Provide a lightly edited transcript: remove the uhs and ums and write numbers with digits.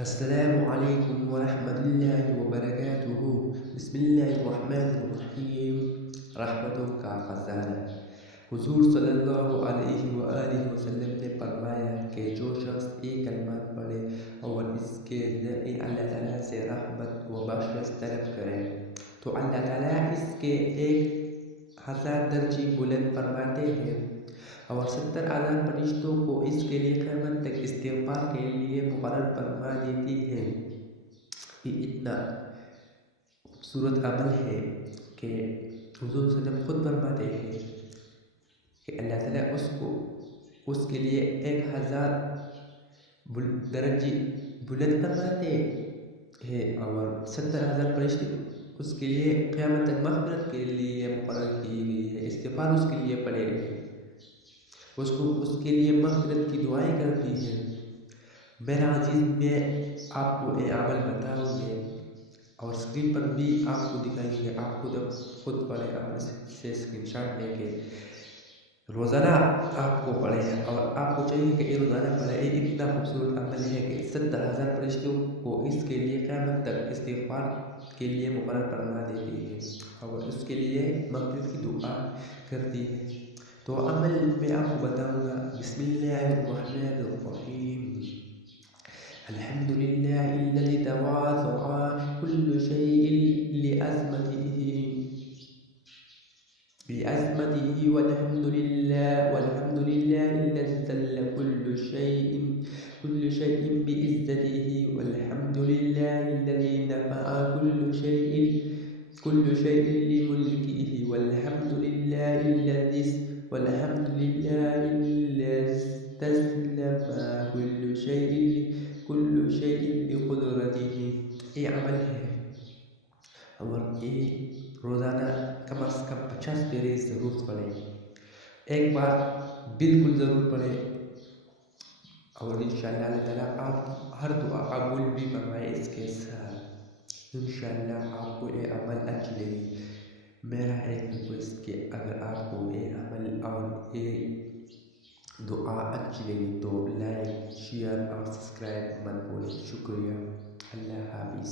السلام عليكم ورحمة الله وبركاته. بسم الله الرحمن الرحیم. رحمتوں کا خزانہ. حضور صلی اللہ علیہ وآلہ وسلم نے فرمایا کہ جو شخص ایک کلمہ پڑھے اور اس کے ذریعے اللہ تعالیٰ سے رحمت و بخشش طلب کرے تو اللہ تعالیٰ اس کے 1000 درجے بلند فرماتے ہیں اور 70,000 فرشتوں کو اس کے لیے قیامت تک استغفار کے لیے مقرر فرما دیتی ہے. یہ اتنا خوبصورت عمل ہے کہ حضور صلی اللہ علیہ وسلم خود فرماتے ہیں کہ اللہ تعالیٰ اس کے لیے 1000 درجے بلند فرماتے ہیں اور 70,000 فرشتے اس کے لیے قیامت تک مغفرت کے لیے مقرر کی گئی ہے. استغفار اس کے لیے پڑے گئے، اس کے لیے مغفرت کی دعائیں کرتی ہیں. میرا عزیز، میں آپ کو یہ عمل بتاؤں گے اور اسکرین پر بھی آپ کو دکھائیں گے. آپ خود پڑھیں اور اس سے اسکرین شاٹ لے کے روزانہ آپ کو پڑھیں اور آپ کو چاہیے کہ یہ روزانہ پڑھیں. یہ اتنا خوبصورت عمل ہے کہ 70,000 فرشتوں کو اس کے لیے قیامت تک استغفار کے لیے مقرر فرما دیتی ہے اور اس کے لیے مغفرت کی دعا کرتی ہے. تو عمل میں آپ کو بتاؤں گا. بسم اللہ الرحمن الرحیم. الحمدللہ الذی تواضع کل شیء بعظمته والحمد لله الذي ذل كل شيء بعزته والحمد لله الذي نفع كل شيء لملكه والحمد لله الذي استسلم كل شيء بقدرته. یہ عمل ہے اور یہ روزانہ کم از کم 50 پیرے ضرور پڑھیں. ایک بار بالکل ضرور پڑھیں اور انشاءاللہ اللہ تعالیٰ آپ کی ہر دعا قبول بھی فرمائے. اس کے ساتھ انشاءاللہ آپ کو یہ عمل اچھی لگی. میرا ایک ریکویسٹ کہ اگر آپ کو یہ عمل اور یہ دعا اچھی لگی تو لائک، شیئر اور سبسکرائب مت بھولیں. شکریہ. اللہ حافظ.